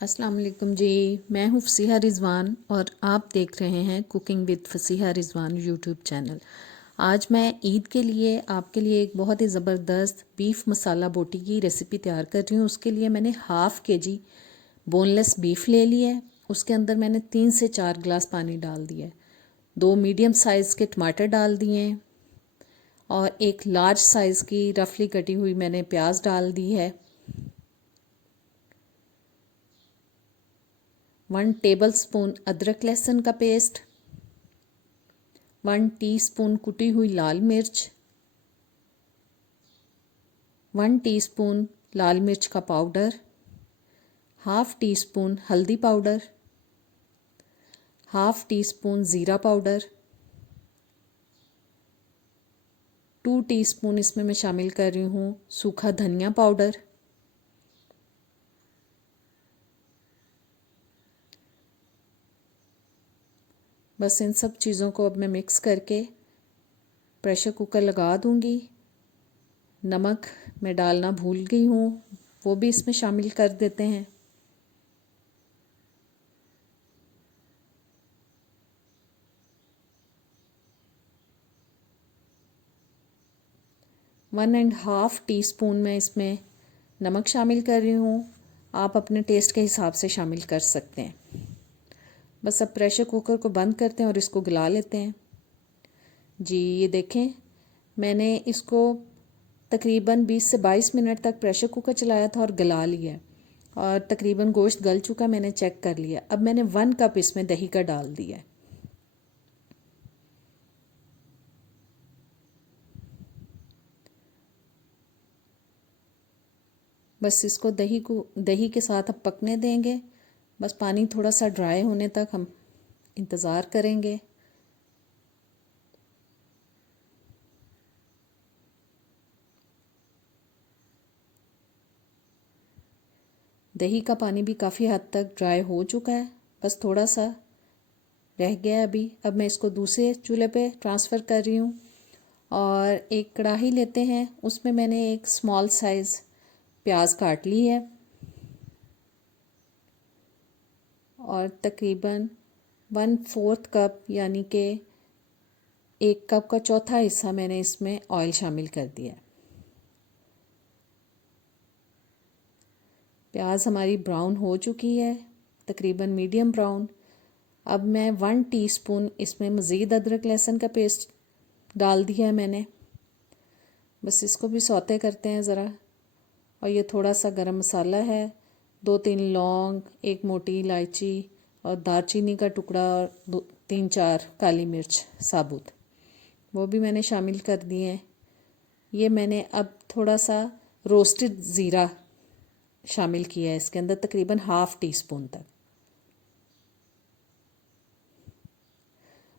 अस्सलाम वालेकुम जी। मैं हूँ फसीहा रिजवान और आप देख रहे हैं cooking with Fasiha Rizwan YouTube channel. आज मैं ईद के लिए आपके लिए एक बहुत ही ज़बरदस्त बीफ मसाला बोटी की रेसिपी तैयार कर रही हूँ। उसके लिए मैंने हाफ़ kg बोनलेस बीफ ले लिया है। उसके अंदर मैंने 3 से 4 गिलास पानी डाल दिया है। 2 मीडियम साइज़ के टमाटर डाल दिए हैं और एक लार्ज साइज़ की रफली कटी हुई मैंने प्याज डाल दी है। 1 टेबलस्पून अदरक लहसुन का पेस्ट, 1 टीस्पून कुटी हुई लाल मिर्च, 1 टीस्पून लाल मिर्च का पाउडर, हाफ़ टी स्पून हल्दी पाउडर, हाफ़ टी स्पून ज़ीरा पाउडर, 2 टीस्पून इसमें मैं शामिल कर रही हूँ सूखा धनिया पाउडर, बस इन सब चीज़ों को अब मैं मिक्स करके प्रेशर कुकर लगा दूँगी। नमक मैं डालना भूल गई हूँ, वो भी इसमें शामिल कर देते हैं। One and half tea spoon मैं इसमें नमक शामिल कर रही हूँ। आप अपने टेस्ट के हिसाब से शामिल कर सकते हैं। बस अब प्रेशर कुकर को बंद करते हैं और इसको गला लेते हैं। जी ये देखें, मैंने इसको तकरीबन 20 से 22 मिनट तक प्रेशर कुकर चलाया था और गला लिया और तकरीबन गोश्त गल चुका, मैंने चेक कर लिया। अब मैंने 1 कप इसमें दही का डाल दिया है। बस इसको दही के साथ अब पकने देंगे। बस पानी थोड़ा सा ड्राई होने तक हम इंतज़ार करेंगे। दही का पानी भी काफ़ी हद तक ड्राई हो चुका है, बस थोड़ा सा रह गया है अभी। अब मैं इसको दूसरे चूल्हे पे ट्रांसफ़र कर रही हूँ और एक कढ़ाई लेते हैं। उसमें मैंने एक स्मॉल साइज़ प्याज काट ली है और तकरीबन 1/4 कप यानी कि 1 कप का चौथा हिस्सा मैंने इसमें ऑयल शामिल कर दिया है। प्याज हमारी ब्राउन हो चुकी है, तकरीबन मीडियम ब्राउन। अब मैं 1 टीस्पून इसमें मज़ीद अदरक लहसुन का पेस्ट डाल दिया है मैंने। बस इसको भी सौते करते हैं ज़रा। और ये थोड़ा सा गरम मसाला है, 2-3 लौंग, एक मोटी इलायची और दालचीनी का टुकड़ा और 3-4 काली मिर्च साबुत, वो भी मैंने शामिल कर दिए हैं। ये मैंने अब थोड़ा सा रोस्टेड ज़ीरा शामिल किया है इसके अंदर, तकरीबन हाफ़ टी स्पून तक।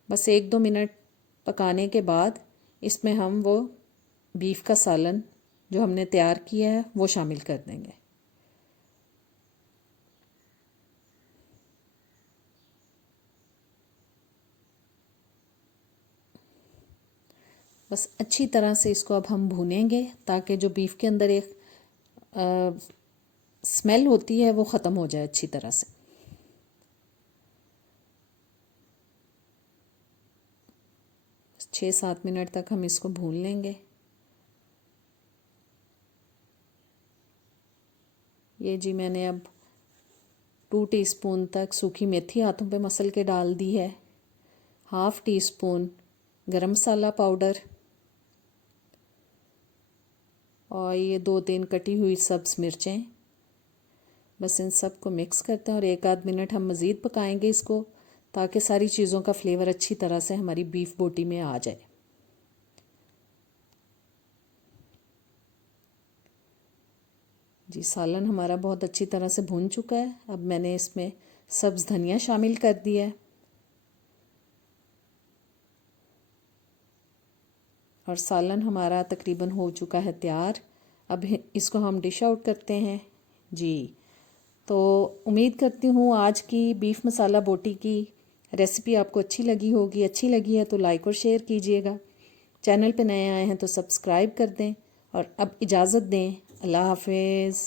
बस 1-2 मिनट पकाने के बाद इसमें हम वो बीफ का सालन जो हमने तैयार किया है वो शामिल कर देंगे। बस अच्छी तरह से इसको अब हम भूनेंगे ताकि जो बीफ के अंदर एक स्मेल होती है वो ख़त्म हो जाए अच्छी तरह से। बस 6-7 मिनट तक हम इसको भून लेंगे। ये जी मैंने अब 2 टीस्पून तक सूखी मेथी हाथों पे मसल के डाल दी है, हाफ़ टी स्पून गरम मसाला पाउडर और ये 2-3 कटी हुई सब्ज़ मिर्चें। बस इन सब को मिक्स करते हैं और 1-आध मिनट हम मज़ीद पकाएंगे इसको ताकि सारी चीज़ों का फ्लेवर अच्छी तरह से हमारी बीफ बोटी में आ जाए। जी सालन हमारा बहुत अच्छी तरह से भून चुका है। अब मैंने इसमें सब्ज़ धनिया शामिल कर दिया है और सालन हमारा तकरीबन हो चुका है तैयार। अब इसको हम डिश आउट करते हैं। जी तो उम्मीद करती हूँ आज की बीफ मसाला बोटी की रेसिपी आपको अच्छी लगी होगी। अच्छी लगी है तो लाइक और शेयर कीजिएगा। चैनल पे नए आए हैं तो सब्सक्राइब कर दें और अब इजाज़त दें। अल्लाह हाफिज़।